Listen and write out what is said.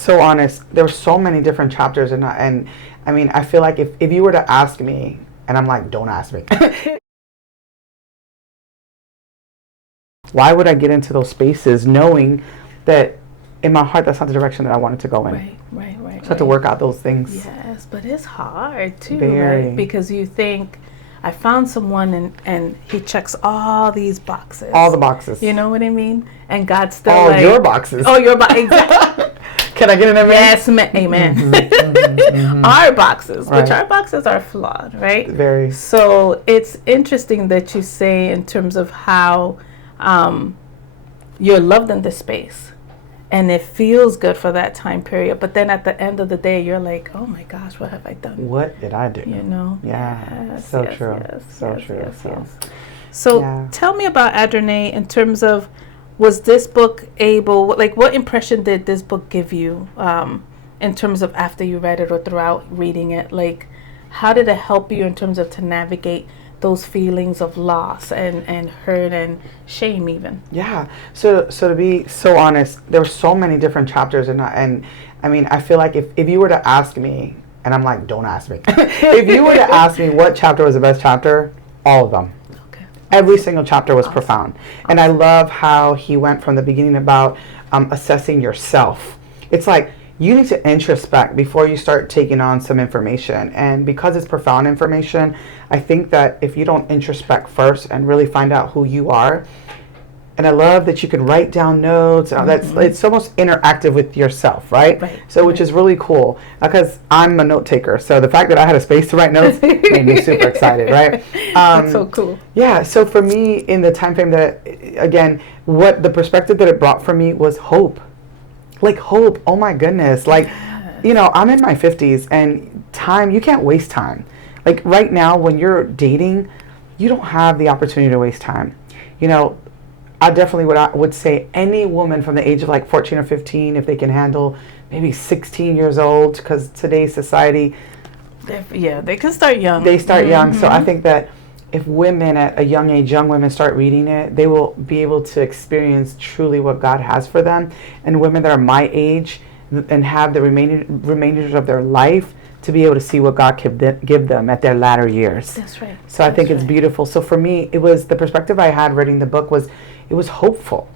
So honest. There were so many different chapters, and I mean, I feel like if you were to ask me, and I'm like, don't ask me. Why would I get into those spaces knowing that in my heart that's not the direction that I wanted to go in? Right. So I have to work out those things. Yes, but it's hard too, Very. right? Because you think, I found someone and he checks all these boxes. All the boxes. You know what I mean? And God's still all like, your boxes. Oh, your box. Exactly. Can I get an amen? Yes, amen. Our boxes, Right. which our boxes are flawed, right? Very. So it's interesting that you say in terms of how you're loved in this space and it feels good for that time period, but then at the end of the day you're like, oh my gosh, what have I done? What did I do? You know? Yeah. Yes, So yes, true. yes, So yes, true. yes, So. yes. So Yeah. tell me about Adrene in terms of, was this book able, like what impression did this book give you in terms of after you read it or throughout reading it? Like how did it help you in terms of to navigate those feelings of loss and hurt and shame even? Yeah. So to be so honest, there were so many different chapters, and I mean, I feel like if you were to ask me, and I'm like, don't ask me. If you were to ask me what chapter was the best chapter, all of them. Okay. Every single chapter was Awesome. profound. And I love how he went from the beginning about assessing yourself. It's like you need to introspect before you start taking on some information. And because it's profound information, I think that if you don't introspect first and really find out who you are, and I love that you can write down notes. That's it's almost interactive with yourself, right? Right. So which is really cool because I'm a note taker. So the fact that I had a space to write notes made me super excited, right? That's so cool. Yeah. So for me, in the time frame that, again, what the perspective that it brought for me was hope. Like hope. Oh my goodness. Like, you know, I'm in my 50s and time, you can't waste time. Like right now when you're dating, you don't have the opportunity to waste time. You know, I definitely would say any woman from the age of like 14 or 15, if they can handle maybe 16 years old, because today's society, They can start young. they start young. So I think that if women at a young age, young women start reading it, they will be able to experience truly what God has for them. And women that are my age and have the remainders of their life to be able to see what God can give them at their latter years. That's right. So I think it's beautiful. So for me, it was the perspective I had reading the book was, it was hopeful.